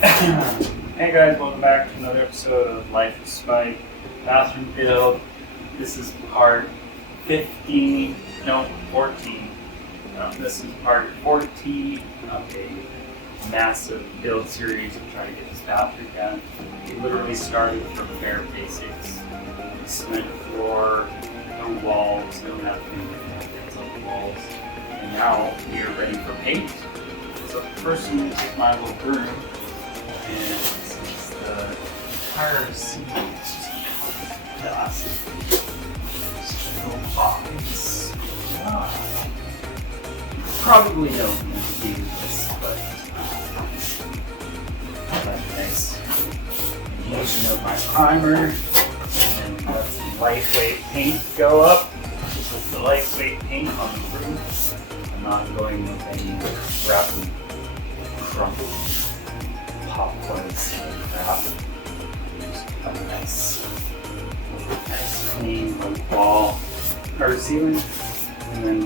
Hey guys, welcome back to another episode of Life with Spike bathroom build. This is part 14. This is part 14 of a massive build series of trying to get this bathroom done. We literally started from bare basics. Cement floor, no walls, no nothing, nothing's on the walls. And now we are ready for paint. So first I'm going to take my little broom, and since the entire seat is just dust, no box. Probably don't need to do this, but nice. Infusion of my primer, and let some lightweight paint go up. This is the lightweight paint on the roof. I'm not going with any rapid crumpled popcorns like that. Just a nice clean wall or ceiling. And then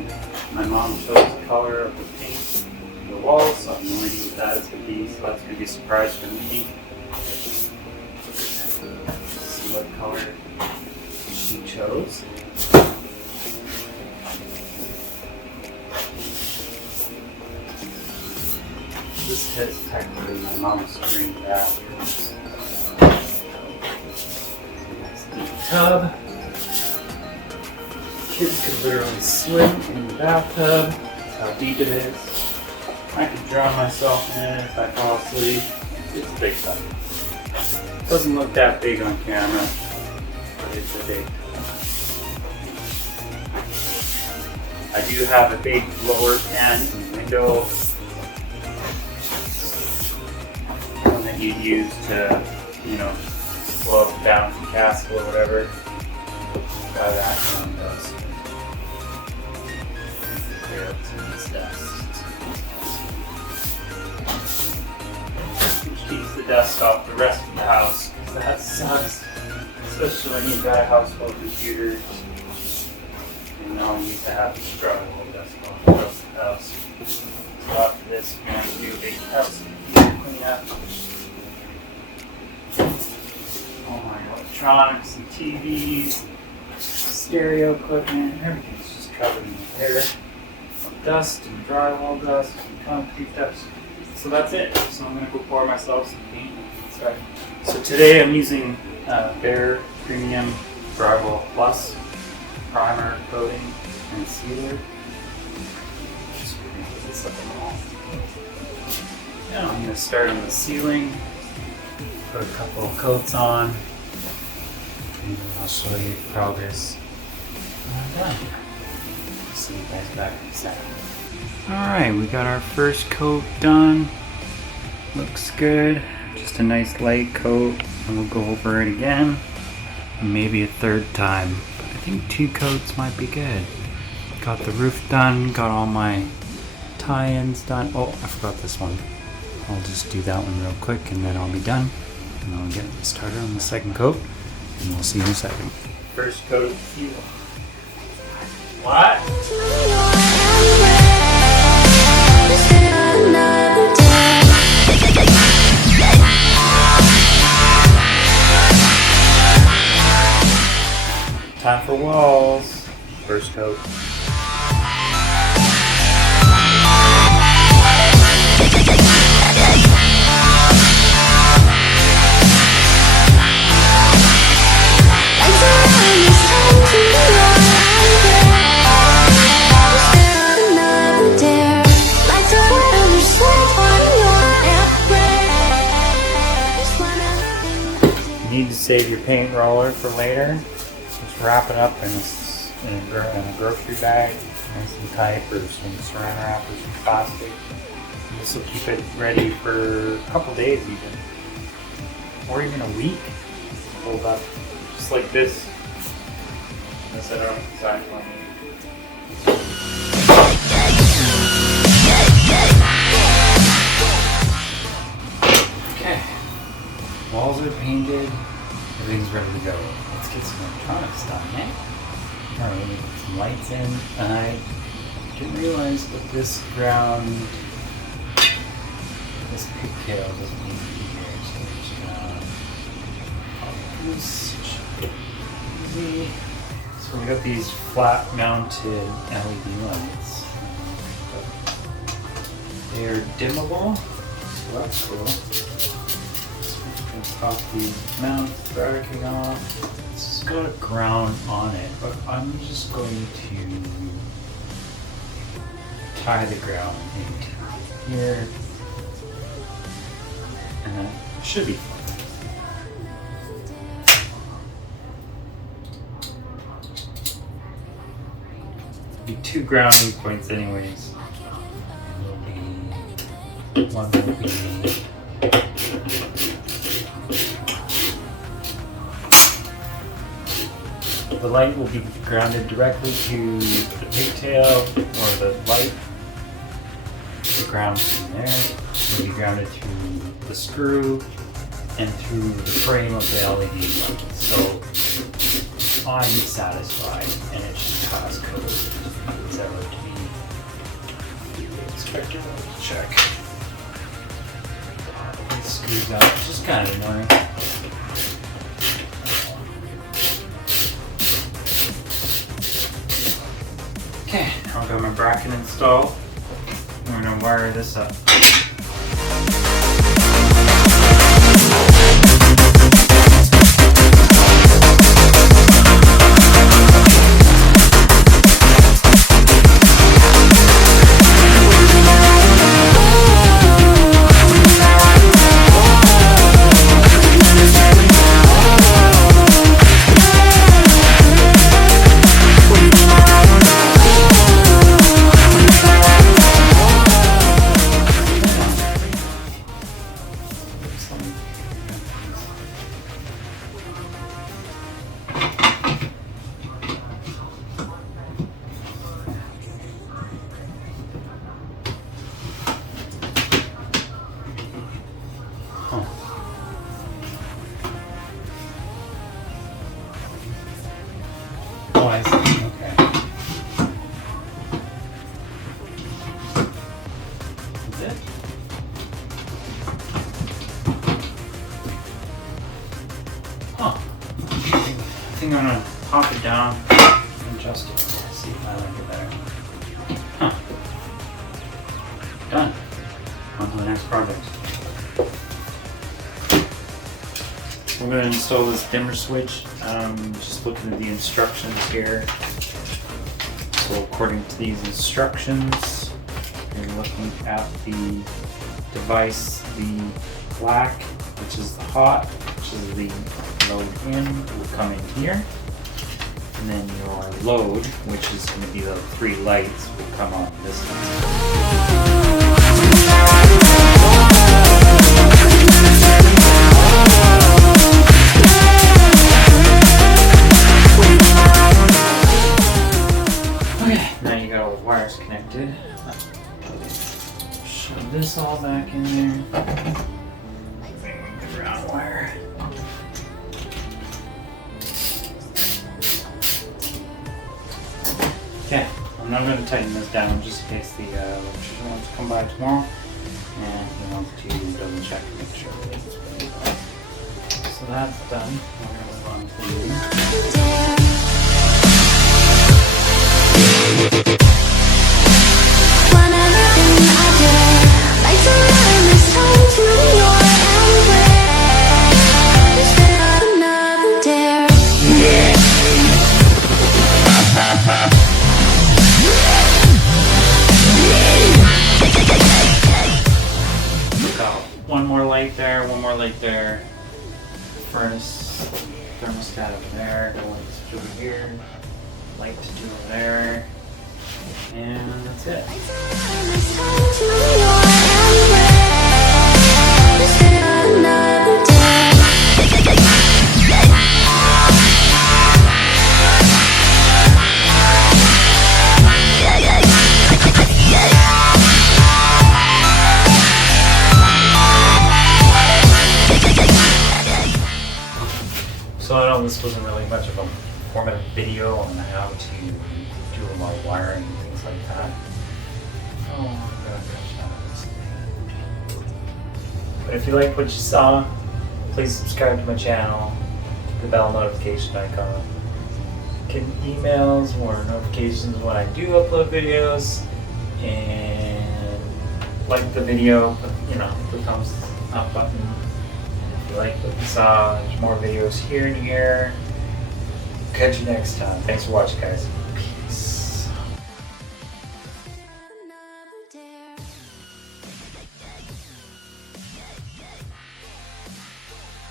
my mom chose the color of the paint on the walls, so I have no idea what that is going to be. So that's going to be a surprise for me. Let's see what color she chose. This is technically my mom's green bathroom. Nice deep tub. Kids could literally swim in the bathtub. That's how deep it is. I could drown myself in it if I fall asleep. It's a big tub. Doesn't look that big on camera, but it's a big tub. I do have a big blower pan in the window. One that you'd use to, slow up down the castle or whatever. How that one does. Clear up some of this dust. Which keeps the dust off the rest of the house, because that sucks. Especially when you've got a house full of computers. And now you need to have this drywall dust off the rest of the house. So after this, we're going to do a big house cleanup. All my electronics and TVs. Stereo equipment, everything's just covered in hair, dust and drywall dust and concrete dust. So that's it. So I'm going to go pour myself some paint and get started. So today I'm using Bare Premium Drywall Plus primer, coating, and sealer. Just going to put this up on the wall. Now I'm going to start on the ceiling, put a couple of coats on, and I'll show you progress. Done. See you guys back in a second. Alright, we got our first coat done. Looks good. Just a nice light coat, and we'll go over it again. And maybe a third time. But I think 2 coats might be good. Got the roof done, got all my tie-ins done. Oh, I forgot this one. I'll just do that one real quick and then I'll be done. And I'll get started on the second coat. And we'll see you in a second. First coat of fuel. What? Time for walls. First coat. Need to save your paint roller for later. Just wrap it up in a grocery bag, nice and tight, or some saran wrap or some plastic. And this will keep it ready for a couple days even, or even a week. Hold up just like this. I'm gonna set it up inside for me. Okay, walls are painted. Everything's ready to go. Let's get some electronics done, eh? Alright, let me put some lights in. I didn't realize that this ground, this pigtail doesn't need to be This should be easy. So we got these flat mounted LED lights. They are dimmable, so that's cool. So I'm just gonna pop the mount backing off. This has got a ground on it, but I'm just going to tie the ground into here, and that should be fine. Be two grounding points anyways. One will be the light will be grounded directly to the pigtail or the light. The ground in there will be grounded to the screw and through the frame of the LED light. So I'm satisfied, and it should pass code. It's ever to be inspector will check. These screws out, which is kind of annoying. Okay, I'll got my bracket installed. I'm gonna wire this up. Oh, I see. Okay. That's it? Huh. I think I'm gonna pop it down and adjust it. See if I like it better. Huh. Done. On to the next project. I'm going to install this dimmer switch. Just looking at the instructions here. So according to these instructions, you're looking at the device, the black, which is the hot, which is the load in, will come in here. And then your load, which is going to be the 3 lights, will come on this side. Now you got all the wires connected. Shove this all back in there. The ground wire. Okay, I'm not going to tighten this down just in case the electrician wants to come by tomorrow and he wants to double check and make sure everything's really well. So that's done. We're going to move on to the one more light there, furnace, thermostat over there, the lights over here, light to do over there, and that's it. So I know this wasn't really much of a formative video on how to do a lot of wiring and things like that. Oh my gosh. But if you like what you saw, please subscribe to my channel. the bell notification icon. Get emails or notifications when I do upload videos, and like the video, the thumbs up button. If you like what you saw, there's more videos here and here. Catch you next time. Thanks for watching, guys.